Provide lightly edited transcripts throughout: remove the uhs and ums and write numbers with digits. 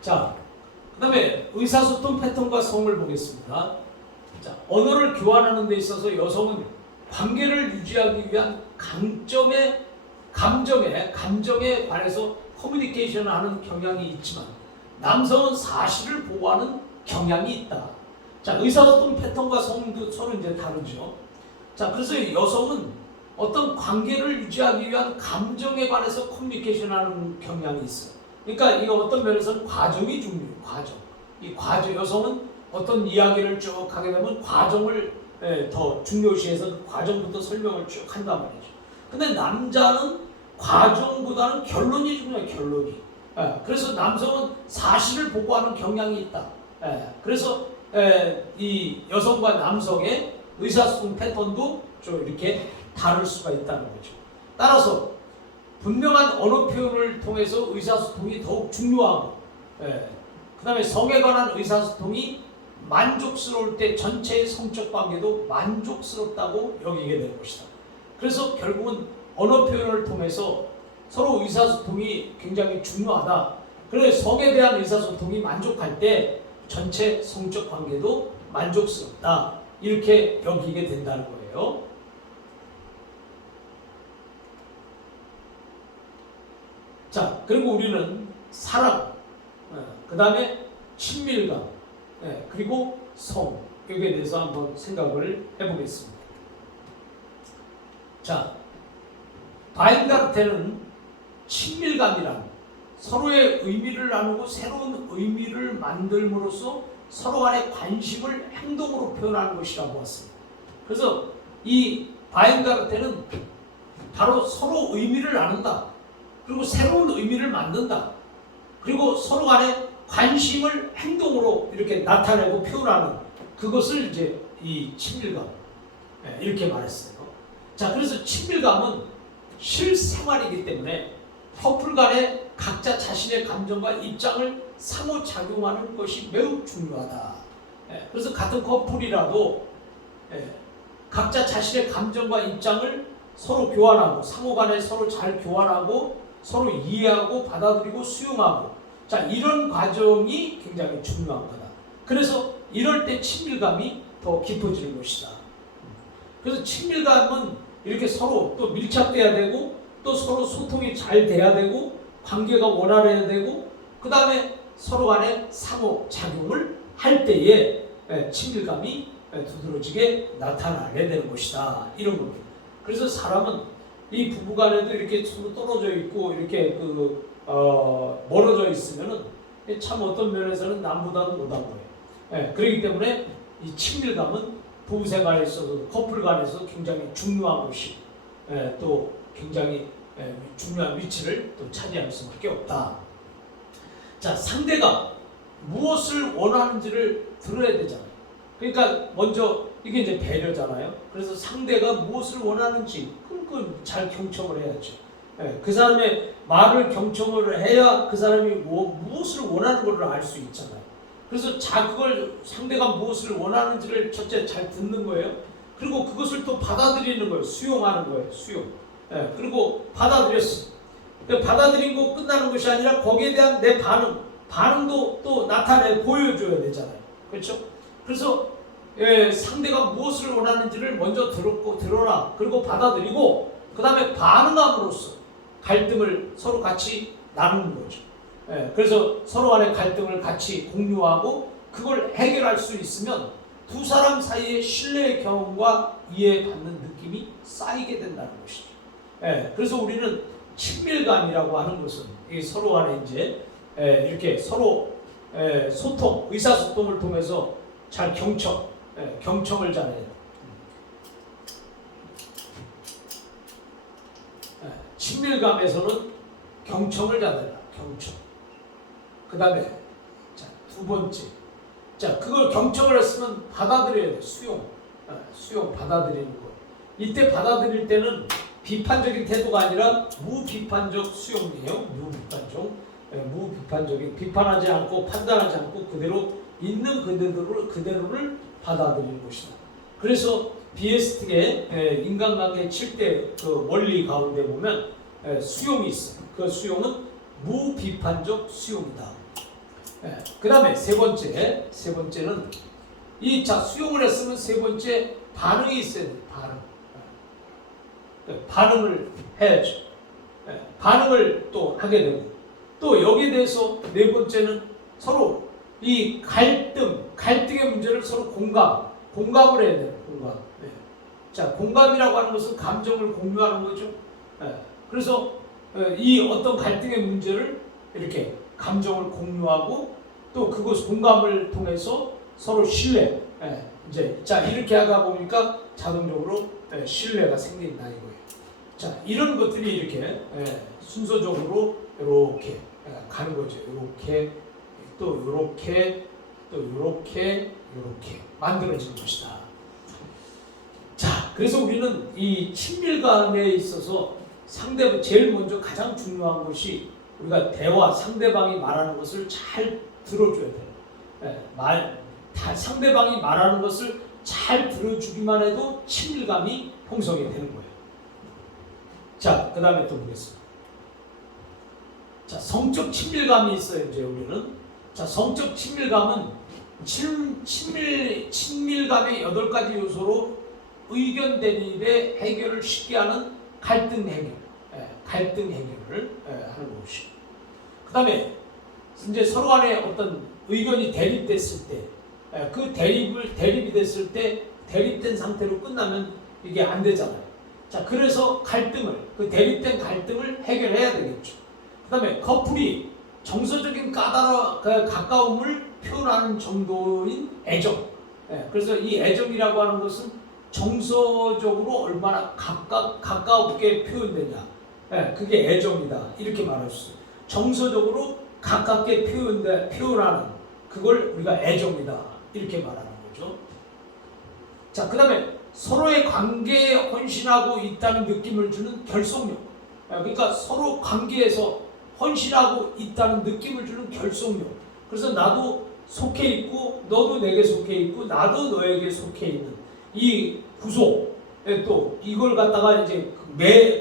자, 그 다음에 의사소통 패턴과 성을 보겠습니다. 자, 언어를 교환하는 데 있어서 여성은 관계를 유지하기 위한 감정에 관해서 커뮤니케이션을 하는 경향이 있지만 남성은 사실을 보호하는 경향이 있다. 자, 의사소통 패턴과 성도 서로 이제 다르죠. 자, 그래서 여성은 어떤 관계를 유지하기 위한 감정에 관해서 커뮤니케이션 하는 경향이 있어요. 그러니까 이거 어떤 면에서는 과정이 중요해요. 이 과정, 여성은 어떤 이야기를 쭉 하게 되면 과정을 더 중요시해서 그 과정부터 설명을 쭉 한단 말이죠. 근데 남자는 과정보다는 결론이 중요해요. 결론이. 그래서 남성은 사실을 보고하는 경향이 있다. 그래서 이 여성과 남성의 의사소통 패턴도 좀 이렇게 다를 수가 있다는 거죠. 따라서 분명한 언어 표현을 통해서 의사소통이 더욱 중요하고, 그 다음에 성에 관한 의사소통이 만족스러울 때 전체의 성적 관계도 만족스럽다고 여기게 될 것이다. 그래서 결국은 언어 표현을 통해서 서로 의사소통이 굉장히 중요하다. 그래서 성에 대한 의사소통이 만족할 때 전체 성적 관계도 만족스럽다. 이렇게 여기게 된다는 거예요. 자, 그리고 우리는 사랑, 그 다음에 친밀감, 그리고 성, 여기에 대해서 한번 생각을 해보겠습니다. 자, 바인가르테는 친밀감이란 서로의 의미를 나누고 새로운 의미를 만들므로써 서로 간의 관심을 행동으로 표현하는 것이라고 보았습니다. 그래서 이 바인가르테는 바로 서로 의미를 나눈다. 그리고 새로운 의미를 만든다. 그리고 서로 간의 관심을 행동으로 이렇게 나타내고 표현하는 그것을 이제 이 친밀감, 이렇게 말했어요. 자, 그래서 친밀감은 실생활이기 때문에 커플 간에 각자 자신의 감정과 입장을 상호작용하는 것이 매우 중요하다. 그래서 같은 커플이라도 각자 자신의 감정과 입장을 서로 교환하고 상호 간에 서로 잘 교환하고 서로 이해하고 받아들이고 수용하고, 자, 이런 과정이 굉장히 중요한 거다. 그래서 이럴 때 친밀감이 더 깊어지는 것이다. 그래서 친밀감은 이렇게 서로 또 밀착돼야 되고 또 서로 소통이 잘 돼야 되고 관계가 원활해야 되고 그 다음에 서로 간에 상호작용을 할 때에 친밀감이 두드러지게 나타나게 되는 것이다. 이런 겁니다. 그래서 사람은 이 부부간에도 이렇게 서로 떨어져 있고 이렇게 멀어져 있으면은 참 어떤 면에서는 남보다는 못한 거예요. 그렇기 때문에 이 친밀감은 부부 생활에 있어서 커플 간에서 굉장히 중요한 것이 또 굉장히 중요한 위치를 또 차지할 수밖에 없다. 자, 상대가 무엇을 원하는지를 들어야 되잖아요. 그러니까 먼저 이게 이제 배려잖아요. 그래서 상대가 무엇을 원하는지 그건 잘 경청을 해야죠. 그 사람의 말을 경청을 해야 그 사람이 무엇을 원하는 것을 알 수 있잖아요. 그래서 그걸 상대가 무엇을 원하는지를 첫째 잘 듣는 거예요. 그리고 그것을 또 받아들이는 거예요. 수용하는 거예요. 수용. 그리고 받아들였어. 받아들인 거 끝나는 것이 아니라 거기에 대한 내 반응도 또 보여줘야 되잖아요. 그렇죠? 그래서 상대가 무엇을 원하는지를 먼저 들어라. 그리고 받아들이고 그 다음에 반응함으로써 갈등을 서로 같이 나누는 거죠. 그래서 서로 간의 갈등을 같이 공유하고 그걸 해결할 수 있으면 두 사람 사이의 신뢰의 경험과 이해받는 느낌이 쌓이게 된다는 것이죠. 그래서 우리는 친밀감이라고 하는 것은 서로 간에 이제 이렇게 서로 소통, 의사소통을 통해서 잘 경청을 잘해요. 친밀감에서는 경청을 잘해라. 경청. 그 다음에 두 번째, 그걸 경청을 했으면 받아들여야 돼. 수용 받아들이는 거. 이때 받아들일 때는 비판적인 태도가 아니라 무비판적 수용이에요. 무비판적인, 비판하지 않고 판단하지 않고 그대로 있는 그대로를 받아들이는 것이다. 그래서 비에스틱의 인간관계 7대 그 원리 가운데 보면 수용이 있어요. 그 수용은 무비판적 수용이다. 그 다음에 세 번째는 수용을 했으면 세 번째 반응이 있어야 돼. 반응을 해야죠. 반응을 또 하게 되고, 또 여기에 대해서 네 번째는 서로 이 갈등의 문제를 서로 공감을 해야 돼요. 공감이라고 하는 것은 감정을 공유하는 거죠. 그래서 이 어떤 갈등의 문제를 이렇게 감정을 공유하고, 또 그것 공감을 통해서 서로 신뢰. 이렇게 하다 보니까 자동적으로 신뢰가 생긴다 이거예요. 이런 것들이 이렇게 순서적으로 이렇게 가는 거죠. 이렇게 또 이렇게 또 이렇게 만들어지는 것이다. 그래서 우리는 이 친밀감에 있어서 제일 먼저 가장 중요한 것이 우리가 상대방이 말하는 것을 잘 들어줘야 돼요. 상대방이 말하는 것을 잘 들어주기만 해도 친밀감이 형성이 되는 거예요. 그 다음에 또 보겠습니다. 성적 친밀감이 있어요. 이제 우리는 성적 친밀감은 친밀감의 8가지 요소로 의견 대립의 해결을 쉽게 하는 갈등 해결을 하는 것이고, 그 다음에 이제 서로 간에 어떤 의견이 대립됐을 때, 그 대립이 됐을 때 대립된 상태로 끝나면 이게 안 되잖아요. 그래서 그 대립된 갈등을 해결해야 되겠죠. 그 다음에 커플이 정서적인 가까움을 표현하는 정도인 애정. 그래서 이 애정이라고 하는 것은 정서적으로 얼마나 가깝게 표현되냐. 그게 애정이다. 이렇게 말할 수 있어요. 정서적으로 가깝게 표현하는 그걸 우리가 애정이다. 이렇게 말하는 거죠. 그 다음에 서로의 관계에 헌신하고 있다는 느낌을 주는 결속력. 그러니까 서로 관계에서 헌신하고 있다는 느낌을 주는 결속력. 그래서 나도 속해 있고 너도 내게 속해 있고 나도 너에게 속해 있는 이 구속, 또 이걸 갖다가 이제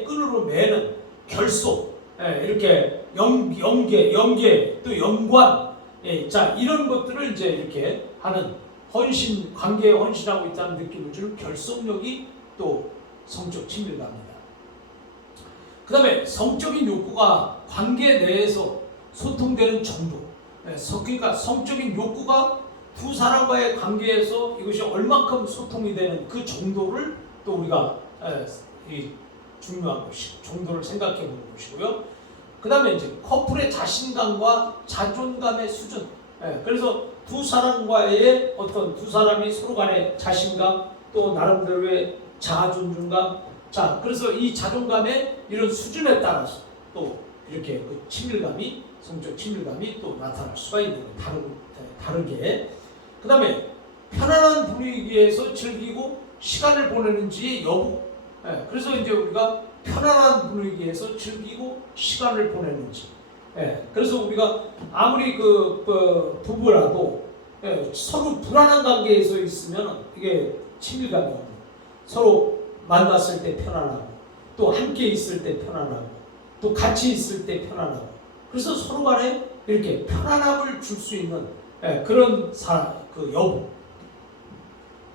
끈으로 매는 결속, 이렇게 연계, 또 연관, 이런 것들을 이제 이렇게 하는 관계에 헌신하고 있다는 느낌을 주는 결속력이 또 성적 친밀감입니다. 그 다음에 성적인 욕구가 관계 내에서 소통되는 정도. 그러니까 성적인 욕구가 두 사람과의 관계에서 이것이 얼만큼 소통이 되는 그 정도를 또 우리가 중요한 것이 정도를 생각해 보는 것이고요. 그 다음에 이제 커플의 자신감과 자존감의 수준. 그래서 두 사람과의 두 사람이 서로 간의 자신감, 또 나름대로의 자존감감. 그래서 이 자존감의 이런 수준에 따라서 또 이렇게 그 성적 친밀감이 또 나타날 수가 있는 거예요. 다르게. 그 다음에 편안한 분위기에서 즐기고 시간을 보내는지 여부. 그래서 이제 우리가 편안한 분위기에서 즐기고 시간을 보내는지. 그래서 우리가 아무리 부부라도 서로 불안한 관계에서 있으면 이게 친밀감이 없는. 서로 만났을 때 편안하고, 또 함께 있을 때 편안하고, 또 같이 있을 때 편안하고. 그래서 서로 간에 이렇게 편안함을 줄 수 있는 그런 여부.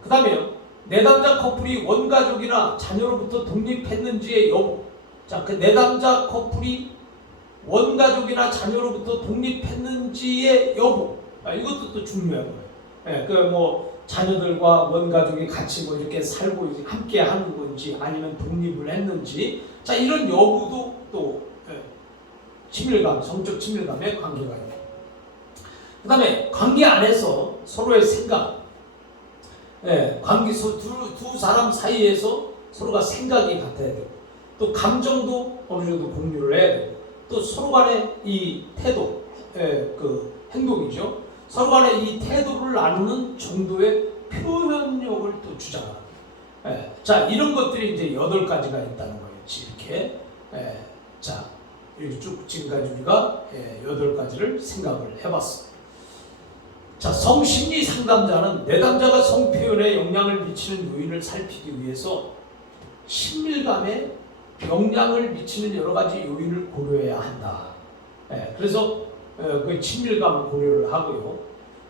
그 다음에 내담자 커플이 원가족이나 자녀로부터 독립했는지의 여부. 그 내담자 커플이 원가족이나 자녀로부터 독립했는지의 여부. 이것도 또 중요한 거예요. 자녀들과 원가족이 같이 이렇게 살고 함께 하는 건지, 아니면 독립을 했는지. 이런 여부도 또 성적 친밀감의 관계가 있고. 그 다음에 관계 안에서 서로의 생각, 두 사람 사이에서 서로가 생각이 같아야 되고, 또 감정도 어느 정도 공유를 해야 되고, 또 서로 간의 이 태도, 행동이죠. 서로 간의 이 태도를 나누는 정도의 표현력을 또 주장하는. 이런 것들이 이제 8가지가 있다는 거예요. 이렇게. 이렇게 쭉 지금까지 우리가 8가지를 생각을 해봤습니다. 성심리 상담자는 내담자가 성표현에 영향을 미치는 요인을 살피기 위해서 친밀감에 영향을 미치는 여러 가지 요인을 고려해야 한다. 그래서 그 친밀감을 고려를 하고요.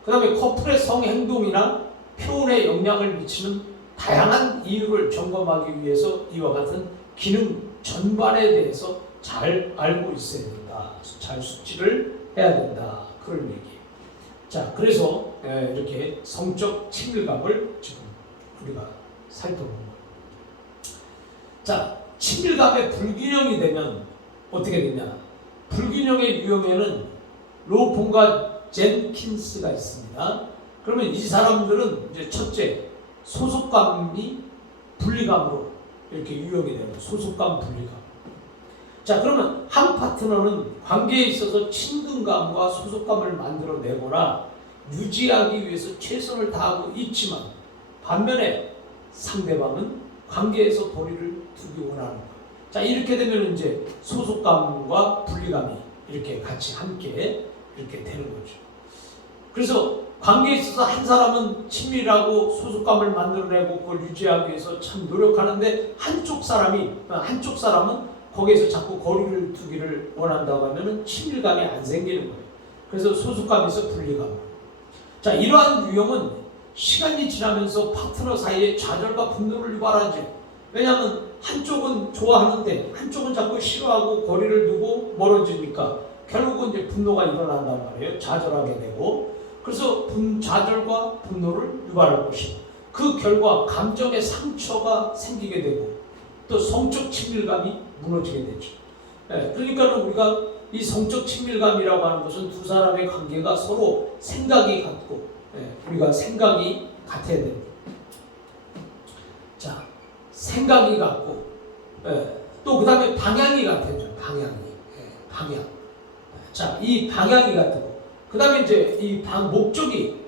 그 다음에 커플의 성행동이나 표현에 영향을 미치는 다양한 이유를 점검하기 위해서 이와 같은 기능 전반에 대해서 잘 알고 있어야 된다. 잘 숙지를 해야 된다. 그런 얘기예요. 자, 그래서 이렇게 성적 친밀감을 지금 우리가 살펴본 거예요. 자, 친밀감의 불균형이 되면 어떻게 되냐? 불균형의 유형에는 로폰과 젠킨스가 있습니다. 그러면 이 사람들은 이제 첫째, 소속감이 분리감으로 이렇게 유형이 되는 소속감 분리감. 자, 그러면 한 파트너는 관계에 있어서 친근감과 소속감을 만들어내거나 유지하기 위해서 최선을 다하고 있지만 반면에 상대방은 관계에서 거리를 두기 원하는 거예요. 자, 이렇게 되면 이제 소속감과 분리감이 이렇게 같이 함께 이렇게 되는 거죠. 그래서 관계에 있어서 한 사람은 친밀하고 소속감을 만들어내고 그걸 유지하기 위해서 참 노력하는데 한쪽 사람은 거기에서 자꾸 거리를 두기를 원한다고 하면은 친밀감이 안 생기는 거예요. 그래서 소속감에서 분리감. 자, 이러한 유형은 시간이 지나면서 파트너 사이에 좌절과 분노를 유발하죠. 왜냐하면 한쪽은 좋아하는데 한쪽은 자꾸 싫어하고 거리를 두고 멀어지니까 결국은 이제 분노가 일어난단 말이에요. 좌절하게 되고. 그래서 좌절과 분노를 유발할 것이고 그 결과 감정의 상처가 생기게 되고 또 성적 친밀감이 무너지게 되죠. 그러니까 우리가 이 성적 친밀감이라고 하는 것은 두 사람의 관계가 서로 생각이 같고 우리가 생각이 같아야 됩니다. 자, 생각이 같고 또 그 다음에 방향이 같아요. 방향. 자, 이 방향이 같고 그 다음에 이제 이 목적이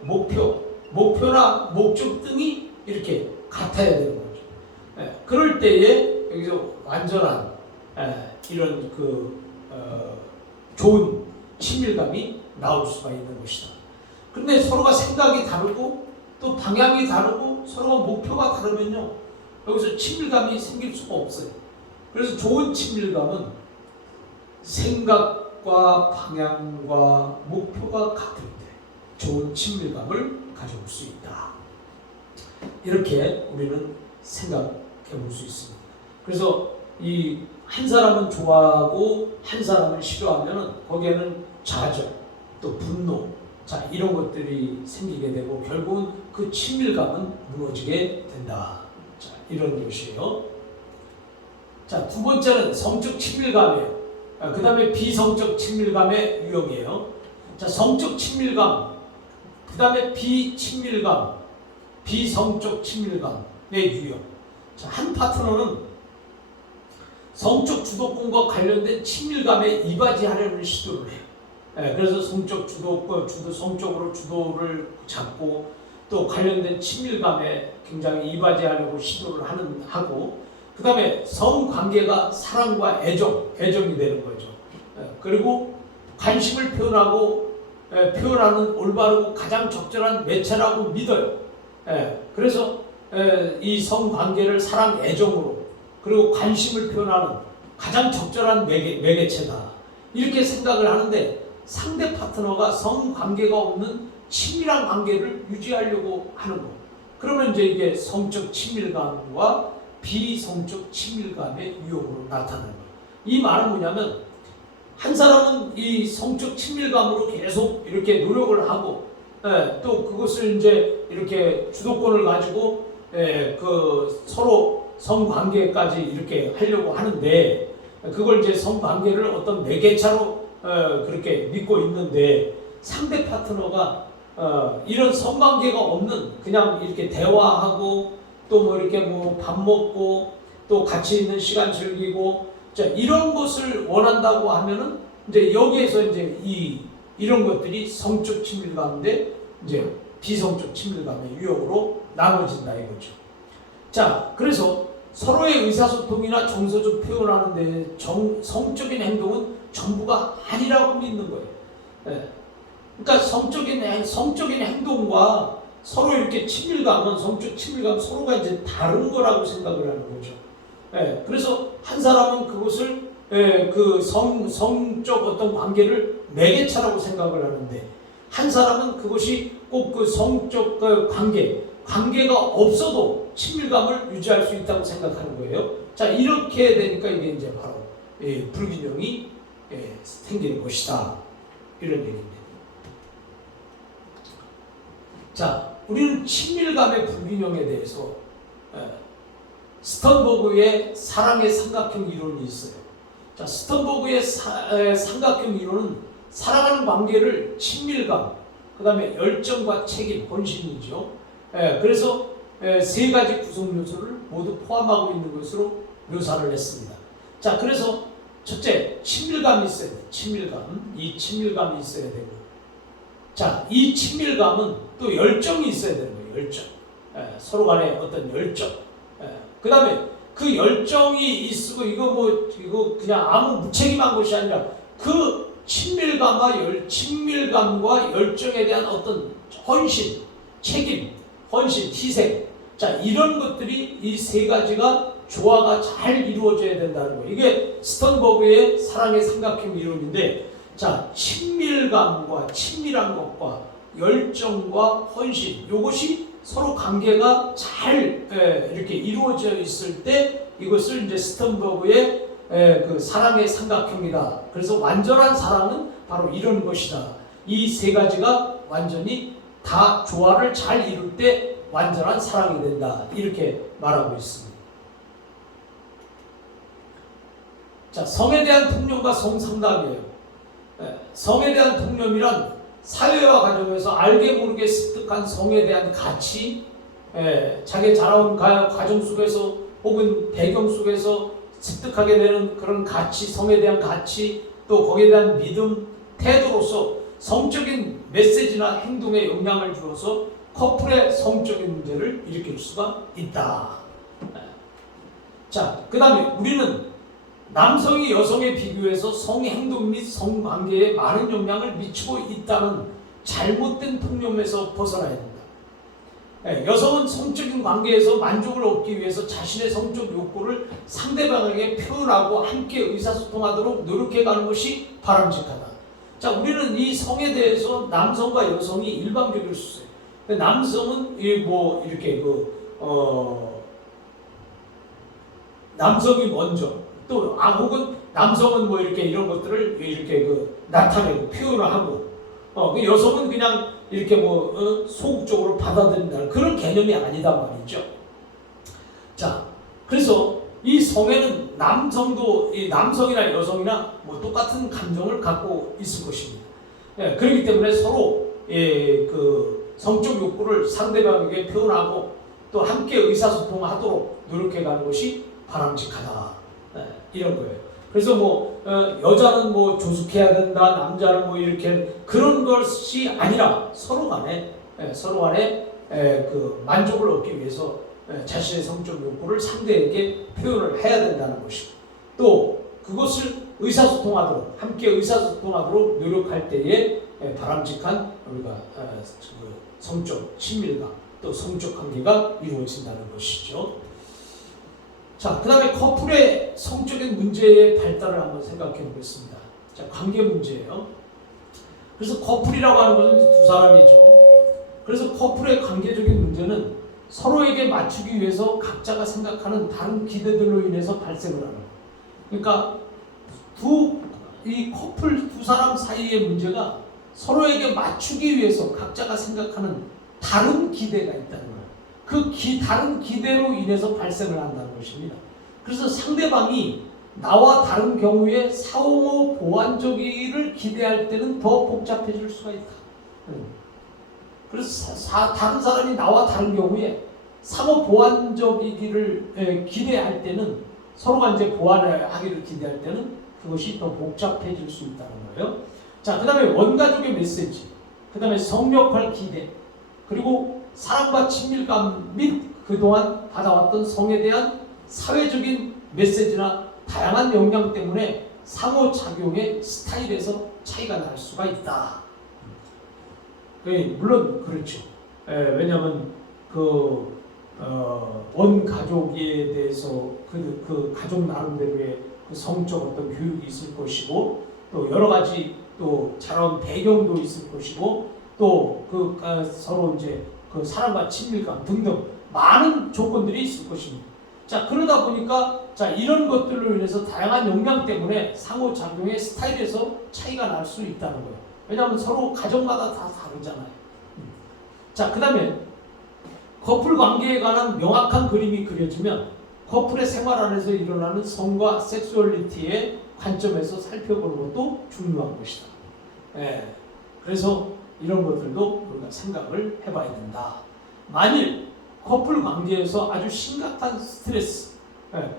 목표나 목적 등이 이렇게 같아야 되는 거죠. 그럴 때에 여기서 완전한 이런 좋은 친밀감이 나올 수가 있는 것이다. 그런데 서로가 생각이 다르고 또 방향이 다르고 서로가 목표가 다르면요 여기서 친밀감이 생길 수가 없어요. 그래서 좋은 친밀감은 생각과 방향과 목표가 같을 때 좋은 친밀감을 가져올 수 있다. 이렇게 우리는 생각해 볼 수 있습니다. 그래서 이 한 사람은 좋아하고 한 사람은 싫어하면 거기에는 좌절, 또 분노, 자 이런 것들이 생기게 되고 결국은 그 친밀감은 무너지게 된다. 자 이런 것이에요. 자 두 번째는 성적 친밀감이에요. 그 다음에 비성적 친밀감의 유형이에요. 자 성적 친밀감, 그 다음에 비친밀감, 비성적 친밀감의 유형. 자 한 파트너는 성적 주도권과 관련된 친밀감에 이바지하려는 시도를 해요. 그래서 성적 주도권, 성적으로 주도를 잡고 또 관련된 친밀감에 굉장히 이바지하려고 시도를 하고 그 다음에 성관계가 사랑과 애정이 되는 거죠. 그리고 관심을 표현하는 올바르고 가장 적절한 매체라고 믿어요. 그래서 이 성관계를 사랑, 애정으로 그리고 관심을 표현하는 가장 적절한 매개체다. 이렇게 생각을 하는데 상대 파트너가 성관계가 없는 친밀한 관계를 유지하려고 하는 거. 그러면 이제 이게 성적 친밀감과 비성적 친밀감의 유형으로 나타나는 거예요. 이 말은 뭐냐면 한 사람은 이 성적 친밀감으로 계속 이렇게 노력을 하고 또 그것을 이제 이렇게 주도권을 가지고 그 서로 성관계까지 이렇게 하려고 하는데 그걸 이제 성관계를 어떤 매개체로 그렇게 믿고 있는데 상대 파트너가 이런 성관계가 없는 그냥 이렇게 대화하고 또 뭐 이렇게 뭐 밥 먹고 또 같이 있는 시간 즐기고 자 이런 것을 원한다고 하면은 이제 여기에서 이제 이런 것들이 성적 친밀감인데 이제 비성적 친밀감의 유형으로 나눠진다 이거죠. 자, 그래서 서로의 의사소통이나 정서적 표현하는데 성적인 행동은 전부가 아니라고 믿는 거예요. 그러니까 성적인 행동과 서로 이렇게 친밀감은 성적 친밀감 서로가 이제 다른 거라고 생각을 하는 거죠. 그래서 한 사람은 그것을 그 성적 어떤 관계를 매개차라고 생각을 하는데 한 사람은 그것이 꼭 그 성적 관계가 없어도 친밀감을 유지할 수 있다고 생각하는 거예요. 자, 이렇게 되니까 이게 이제 바로 불균형이 생기는 것이다. 이런 얘기입니다. 자, 우리는 친밀감의 불균형에 대해서 스턴버그의 사랑의 삼각형 이론이 있어요. 자, 스턴버그의 삼각형 이론은 사랑하는 관계를 친밀감, 그 다음에 열정과 책임, 헌신이죠. 그래서 세 가지 구성 요소를 모두 포함하고 있는 것으로 묘사를 했습니다. 자, 그래서 첫째, 친밀감이 있어야 돼. 친밀감. 이 친밀감이 있어야 되고. 자, 이 친밀감은 또 열정이 있어야 되는 거예요. 열정. 서로 간에 어떤 열정. 그 다음에 그 열정이 있고 이거 그냥 아무 무책임한 것이 아니라 그 친밀감과 열정에 대한 어떤 헌신, 책임, 헌신, 희생. 자, 이런 것들이 이 세 가지가 조화가 잘 이루어져야 된다는 거예요. 이게 스턴버그의 사랑의 삼각형 이론인데, 자, 친밀감과 친밀한 것과 열정과 헌신, 이것이 서로 관계가 잘 이렇게 이루어져 있을 때 이것을 이제 스턴버그의 그 사랑의 삼각형이다. 그래서 완전한 사랑은 바로 이런 것이다. 이 세 가지가 완전히 다 조화를 잘 이룰 때 완전한 사랑이 된다. 이렇게 말하고 있습니다. 자, 성에 대한 통념과 성상담이에요. 성에 대한 통념이란 사회와 가정에서 알게 모르게 습득한 성에 대한 가치, 자기 자라온 가정 속에서 혹은 배경 속에서 습득하게 되는 그런 가치, 성에 대한 가치, 또 거기에 대한 믿음, 태도로서 성적인 메시지나 행동에 영향을 주어서 커플의 성적인 문제를 일으킬 수가 있다. 자, 그 다음에 우리는 남성이 여성에 비교해서 성행동 및 성관계에 많은 영향을 미치고 있다는 잘못된 통념에서 벗어나야 된다. 여성은 성적인 관계에서 만족을 얻기 위해서 자신의 성적 욕구를 상대방에게 표현하고 함께 의사소통하도록 노력해가는 것이 바람직하다. 자, 우리는 이 성에 대해서 남성과 여성이 일방적일 수 있어요. 남성은 이렇게 남성이 먼저 또 혹은 남성은 이렇게 이런 것들을 이렇게 나타내고 표현을 하고 여성은 그냥 이렇게 소극적으로 받아들인다는 그런 개념이 아니다 말이죠. 자, 그래서 이 성에는 남성이나 여성이나 똑같은 감정을 갖고 있을 것입니다. 그렇기 때문에 서로 그 성적 욕구를 상대방에게 표현하고 또 함께 의사소통하도록 노력해가는 것이 바람직하다. 이런 거예요. 그래서 여자는 조숙해야 된다, 남자는 이렇게 그런 것이 아니라 서로 간에 그 만족을 얻기 위해서 자신의 성적 욕구를 상대에게 표현을 해야 된다는 것이고, 또 그것을 함께 의사소통하도록 노력할 때에 바람직한 우리가 성적 친밀감, 또 성적 관계가 이루어진다는 것이죠. 자, 그 다음에 커플의 성적인 문제의 발달을 한번 생각해 보겠습니다. 자, 관계 문제예요. 그래서 커플이라고 하는 것은 두 사람이죠. 그래서 커플의 관계적인 문제는 서로에게 맞추기 위해서 각자가 생각하는 다른 기대들로 인해서 발생을 하는 거예요. 그러니까 이 커플 두 사람 사이의 문제가 서로에게 맞추기 위해서 각자가 생각하는 다른 기대가 있다는 거예요. 그 다른 기대로 인해서 발생을 한다는 것입니다. 그래서 상대방이 나와 다른 경우에 상호 보완적이기를 기대할 때는 더 복잡해질 수가 있다. 그래서 다른 사람이 나와 다른 경우에 상호 보완적이기를 기대할 때는 서로가 이제 보완을 하기를 기대할 때는 그것이 더 복잡해질 수 있다는 거예요. 자, 그 다음에 원가족의 메시지, 그 다음에 성역할 기대, 그리고 사랑과 친밀감 및 그동안 받아왔던 성에 대한 사회적인 메시지나 다양한 영향 때문에 상호작용의 스타일에서 차이가 날 수가 있다. 물론 그렇죠. 왜냐하면 원가족에 대해서 그 가족 나름대로의 그 성적 어떤 교육이 있을 것이고, 또 여러 가지 또 자라온 배경도 있을 것이고 또 서로 이제 그 사람과 친밀감 등등 많은 조건들이 있을 것입니다. 자, 그러다 보니까 자, 이런 것들로 인해서 다양한 역량 때문에 상호작용의 스타일에서 차이가 날 수 있다는 거예요. 왜냐하면 서로 가정마다 다 다르잖아요. 자, 그 다음에 커플 관계에 관한 명확한 그림이 그려지면 커플의 생활 안에서 일어나는 성과 섹슈얼리티의 관점에서 살펴보는 것도 중요한 것이다. 예, 그래서 이런 것들도 우리가 생각을 해봐야 된다. 만일 커플 관계에서 아주 심각한 스트레스,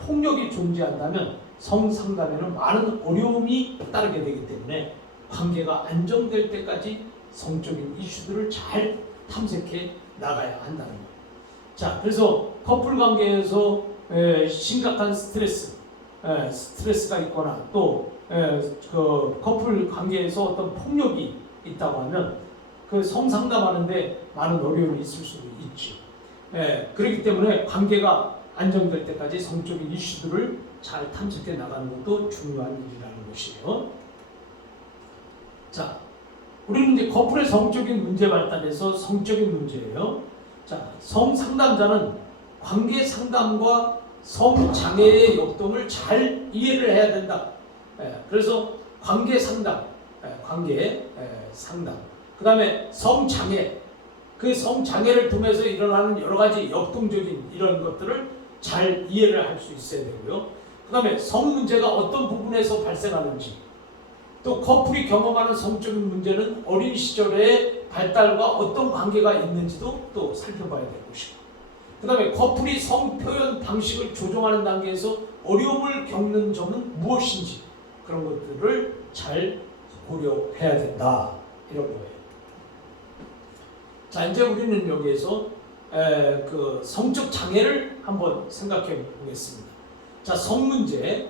폭력이 존재한다면 성상담에는 많은 어려움이 따르게 되기 때문에 관계가 안정될 때까지 성적인 이슈들을 잘 탐색해 나가야 한다는 거예요. 자, 그래서 커플 관계에서 심각한 스트레스가 있거나 또 그 커플 관계에서 어떤 폭력이 있다고 하면 그 성상담하는데 많은 어려움이 있을 수도 있죠. 그렇기 때문에 관계가 안정될 때까지 성적인 이슈들을 잘 탐색해 나가는 것도 중요한 일이라는 것이에요. 자, 우리는 이제 커플의 성적인 문제 발달에서 성적인 문제예요. 자, 성상담자는 관계 상담과 성장애의 역동을 잘 이해를 해야 된다. 그래서 관계 상담, 상담. 그 다음에 성장애, 그 성장애를 통해서 일어나는 여러 가지 역동적인 이런 것들을 잘 이해를 할 수 있어야 되고요. 그 다음에 성 문제가 어떤 부분에서 발생하는지, 또 커플이 경험하는 성적인 문제는 어린 시절의 발달과 어떤 관계가 있는지도 또 살펴봐야 될 것이고, 그 다음에 커플이 성 표현 방식을 조정하는 단계에서 어려움을 겪는 점은 무엇인지 그런 것들을 잘 고려해야 된다. 이런 거예요. 자, 이제 우리는 여기에서 그 성적 장애를 한번 생각해 보겠습니다. 자, 성 문제,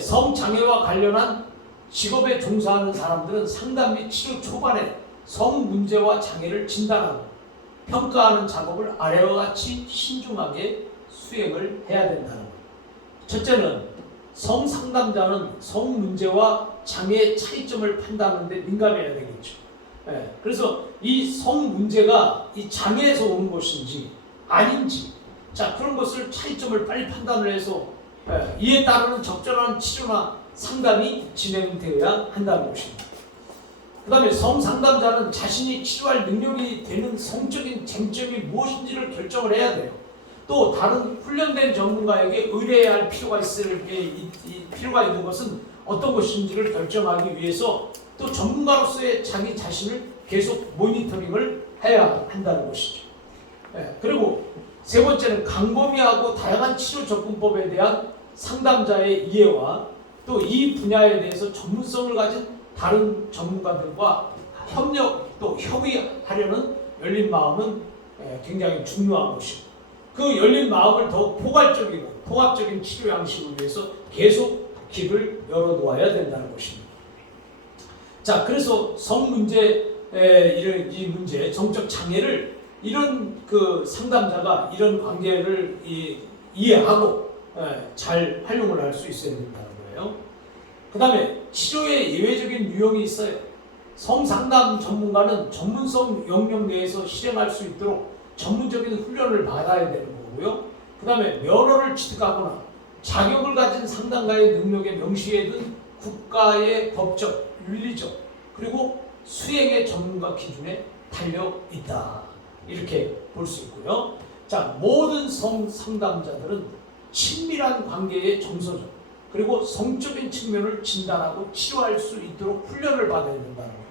성 장애와 관련한 직업에 종사하는 사람들은 상담 및 치료 초반에 성 문제와 장애를 진단하고 평가하는 작업을 아래와 같이 신중하게 수행을 해야 된다는 거예요. 첫째는 성 상담자는 성 문제와 장애의 차이점을 판단하는 데 민감해야 되겠죠. 그래서 이 성 문제가 이 장애에서 오는 것인지 아닌지, 자, 그런 것을 차이점을 빨리 판단을 해서 이에 따르는 적절한 치료나 상담이 진행되어야 한다는 것입니다. 그 다음에 성상담자는 자신이 치료할 능력이 되는 성적인 쟁점이 무엇인지를 결정을 해야 돼요. 또 다른 훈련된 전문가에게 의뢰해야 할 필요가 있는 것은 어떤 것인지를 결정하기 위해서 또 전문가로서의 자기 자신을 계속 모니터링을 해야 한다는 것이죠. 그리고 세 번째는 광범위하고 다양한 치료 접근법에 대한 상담자의 이해와 또 이 분야에 대해서 전문성을 가진 다른 전문가들과 협력 또 협의하려는 열린 마음은 굉장히 중요한 것이고, 그 열린 마음을 더욱 포괄적이고 통합적인 치료 양식을 위해서 계속 길을 열어놓아야 된다는 것입니다. 자, 그래서 성 문제, 이 문제, 정적 장애를 이런 그 상담자가 이런 관계를 이해하고 잘 활용을 할 수 있어야 된다는 거예요. 그 다음에 치료의 예외적인 유형이 있어요. 성상담 전문가는 전문성 영역 내에서 실행할 수 있도록 전문적인 훈련을 받아야 되는 거고요. 그 다음에 면허를 취득하거나 자격을 가진 상담가의 능력에 명시해 둔 국가의 법적, 윤리적, 그리고 수행의 전문가 기준에 달려 있다. 이렇게 볼 수 있고요. 자, 모든 성상담자들은 친밀한 관계의 정서적 그리고 성적인 측면을 진단하고 치료할 수 있도록 훈련을 받아야 된다는 거예요.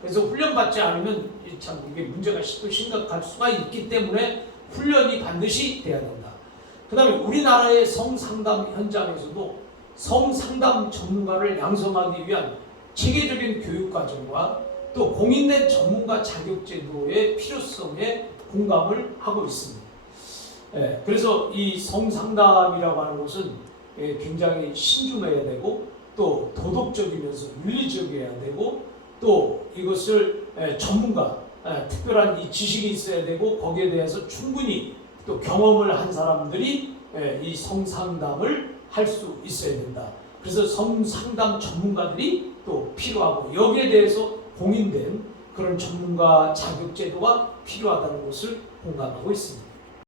그래서 훈련받지 않으면 참 이게 문제가 또 심각할 수가 있기 때문에 훈련이 반드시 돼야 된다. 그 다음에 우리나라의 성상담 현장에서도 성상담 전문가를 양성하기 위한 체계적인 교육과정과 또 공인된 전문가 자격제도의 필요성에 공감을 하고 있습니다. 그래서 이 성상담이라고 하는 것은 굉장히 신중해야 되고 또 도덕적이면서 윤리적이어야 되고 또 이것을 전문가, 특별한 이 지식이 있어야 되고 거기에 대해서 충분히 또 경험을 한 사람들이 이 성상담을 할 수 있어야 된다. 그래서 성상담 전문가들이 또 필요하고 여기에 대해서 공인된 그런 전문가 자격 제도가 필요하다는 것을 공감하고 있습니다.